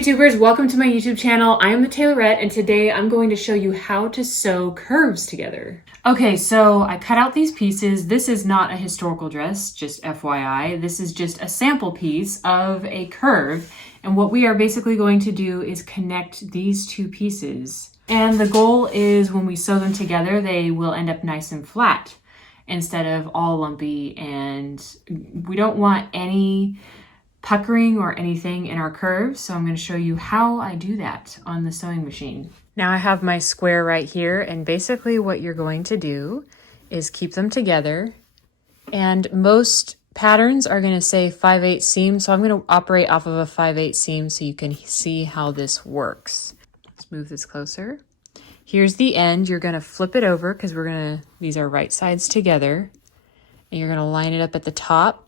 YouTubers, welcome to my YouTube channel. I am the Taylorette and today I'm going to show you how to sew curves together. Okay, so I cut out these pieces. This is not a historical dress, just FYI. This is just a sample piece of a curve. And what we are basically going to do is connect these two pieces. And the goal is when we sew them together, they will end up nice and flat instead of all lumpy. And we don't want any puckering or anything in our curves, so I'm going to show you how I do that on the sewing machine. Now I have my square right here, and basically what you're going to do is keep them together, and most patterns are going to say 5/8 seam, so I'm going to operate off of a 5/8 seam so you can see how this works. Let's move this closer. Here's the end. You're going to flip it over because these are right sides together, and you're going to line it up at the top.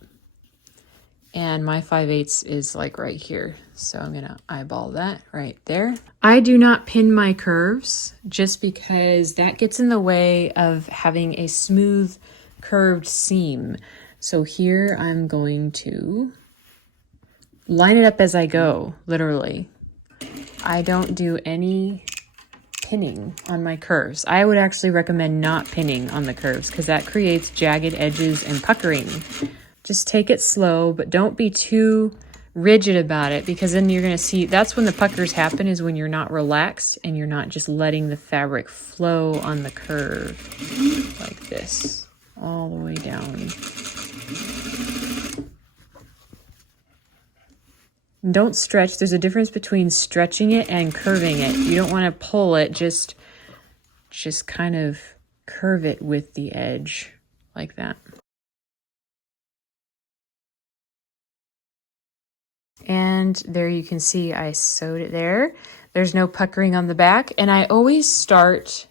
And my 5/8 is like right here. So I'm gonna eyeball that right there. I do not pin my curves just because that gets in the way of having a smooth curved seam. So here I'm going to line it up as I go, literally. I don't do any pinning on my curves. I would actually recommend not pinning on the curves because that creates jagged edges and puckering. Just take it slow, but don't be too rigid about it because then you're going to see that's when the puckers happen, is when you're not relaxed and you're not just letting the fabric flow on the curve like this all the way down. Don't stretch. There's a difference between stretching it and curving it. You don't want to pull it, just kind of curve it with the edge like that. And there you can see I sewed it there. There's no puckering on the back. And I always start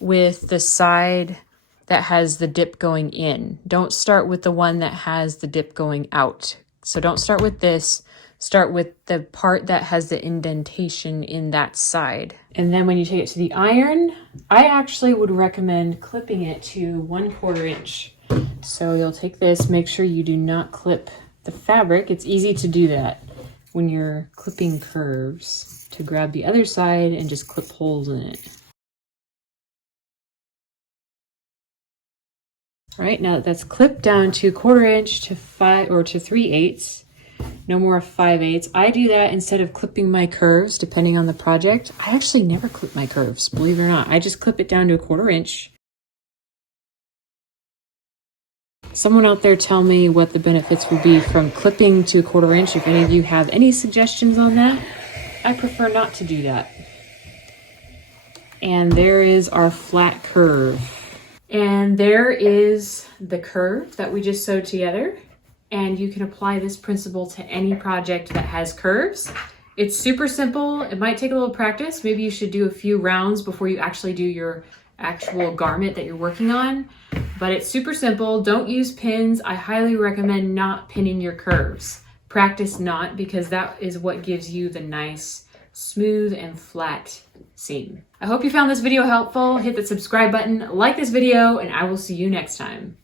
with the side that has the dip going in. Don't start with the one that has the dip going out. So don't start with this. Start with the part that has the indentation in that side. And then when you take it to the iron, I actually would recommend clipping it to 1/4 inch. So you'll take this, make sure you do not clip the fabric. It's easy to do that when you're clipping curves, to grab the other side and just clip holes in it. All right, now that's clipped down to 1/4 inch to 3/8. No more 5/8. I do that instead of clipping my curves, depending on the project. I actually never clip my curves, believe it or not. I just clip it down to 1/4 inch. Someone out there tell me what the benefits would be from clipping to 1/4 inch. If any of you have any suggestions on that, I prefer not to do that. And there is our flat curve. And there is the curve that we just sewed together. And you can apply this principle to any project that has curves. It's super simple. It might take a little practice. Maybe you should do a few rounds before you actually do your actual garment that you're working on. But it's super simple. Don't use pins. I highly recommend not pinning your curves. Practice not, because that is what gives you the nice, smooth and flat seam. I hope you found this video helpful. Hit the subscribe button, like this video, and I will see you next time.